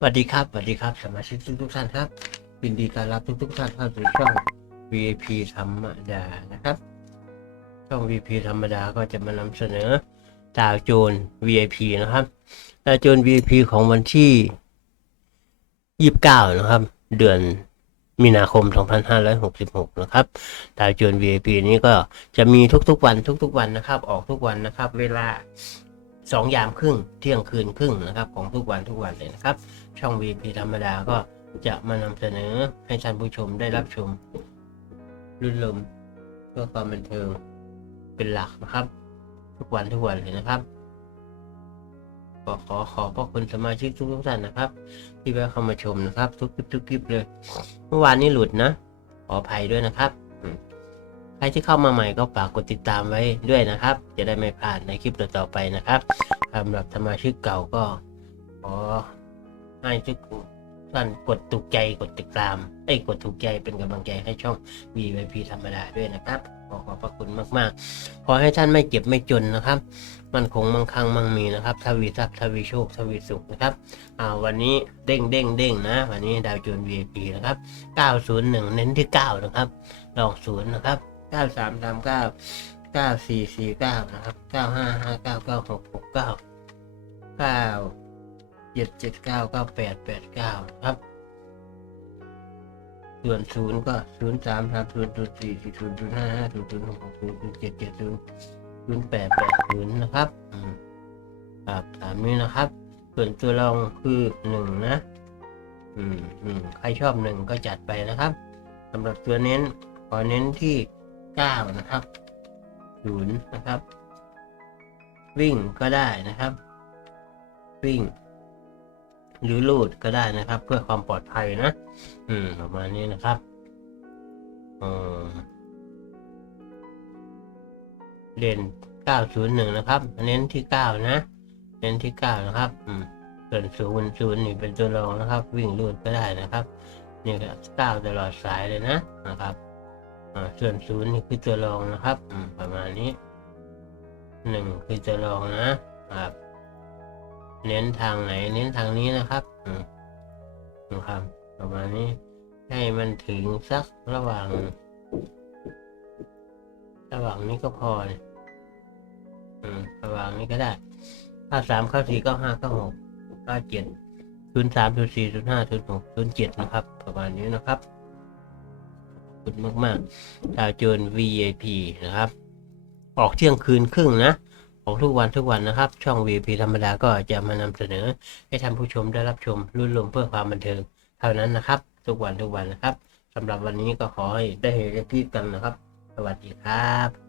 สวัสดีครับสวัสดีครับ สมาชิกทุกทุกท่านครับยินดีต้อนรับทุกทุกท่านเข้าสู่ช่อง VIP ธรรมดานะครับ ช่อง VIP ธรรมดาก็จะมานำเสนอดาวโจน VIP นะครับดาวโจน VIP ของวันที่ 29 นะครับ เดือนมีนาคม 2566 นะครับดาวโจน VIP นี้ก็จะมีทุกๆวันทุกๆวันนะครับ ออกทุกวันนะครับ เวลา สองยามครึ่ง เที่ยงคืนครึ่งนะครับของทุกวันทุกวันเลยนะครับ ช่อง VP ธรรมดาก็จะมานำเสนอให้ท่านผู้ชมได้รับชมรื่นรมเพื่อความบันเทิงเป็นหลักนะครับ ทุกวันทุกวันเลยนะครับก็ขอขอพระคุณสมาชิกทุกทุกท่านนะครับ ที่แวะเข้ามาชมนะครับ ทุกคลิปทุกคลิปเลย เมื่อวานนี้หลุดนะ ขออภัยด้วยนะครับ ใครที่เข้ามาใหม่ก็ฝากกดติดตามไว้ด้วยนะครับ จะได้ไม่พลาดในคลิปต่อๆไปนะครับสำหรับสมาชิกเก่าก็ขอให้ทุกท่านกดถูกใจกดติดตามไอ้กดถูกใจเป็นกำลังใจให้ช่อง VIP ธรรมดาด้วยนะครับขอขอบพระคุณมากๆ ขอให้ท่านไม่เจ็บไม่จนนะครับ มันคงมั่งคั่งมั่งมีนะครับทวีทรัพย์ทวีโชคทวีสุขนะครับอ่าวันนี้เด้งเด้งเด้งนะ วันนี้ดาวโจน VIP นะครับ 901 เน้นที่ 9 นะครับดอกศูนย์นะครับ 9339 9449นะครับ9559 9669เก้าเก้าหกหกเก้าเก้าเจ็ดเจ็ดเก้าเก้าแปดแปดเก้าครับ ส่วนศูนย์ก็ศูนย์สามสามศูนย์ศูนย์สี่สี่ศูนย์ศูนย์ห้าห้าศูนย์ศูนย์หกหกศูนย์ศูนย์เจ็ดเจ็ดศูนย์ศูนย์แปดแปดศูนย์นะครับอืมครับตามนี้นะครับส่วนตัวรองคือหนึ่งนะ อืมอืมใครชอบหนึ่งก็จัดไปนะครับสำหรับตัวเน้นขอเน้นที่ ก้านะครับศูนย์นะครับ วิ่งก็ได้นะครับ วิ่ง หรือลูดก็ได้นะครับ เพื่อความปลอดภัยนะ อืมประมาณนี้นะครับอืมเด่น901นะครับ เน้นที่9นะ เน้นที่9นะครับ อืมส่วนศูนย์ศูนย์นี่เป็นตัวรองนะครับ วิ่งลูดก็ได้นะครับ นี่ก็9ตลอดสายเลยนะนะครับ ส่วนศูนย์นี่คือตัวรองนะครับอืมประมาณนี้หนึ่งคือตัวรองนะครับ เน้นทางไหน เน้นทางนี้นะครับอืมนะครับ ประมาณนี้ ให้มันถึงสักระหว่าง ระหว่างนี้ก็พอเลยอืมระหว่างนี้ก็ได้ข้าสามข้าสี่ข้าห้าข้าหกข้าเจ็ดศูนย์สามศูนย์สี่ศูนย์ห้าศูนย์หกศูนย์เจ็ดนะครับ ประมาณนี้นะครับขอบ คุณมากๆดาวโจน VIP นะครับ ออกเที่ยงคืนครึ่งนะของทุกวันทุกวันนะครับ ช่อง VP ธรรมดาก็จะมานำเสนอ ให้ท่านผู้ชมได้รับชมรุ่นลมเพื่อความบันเทิงเท่านั้นนะครับ ทุกวันทุกวันนะครับสำหรับวันนี้ก็ขอให้ได้เฮกันนะครับ สวัสดีครับ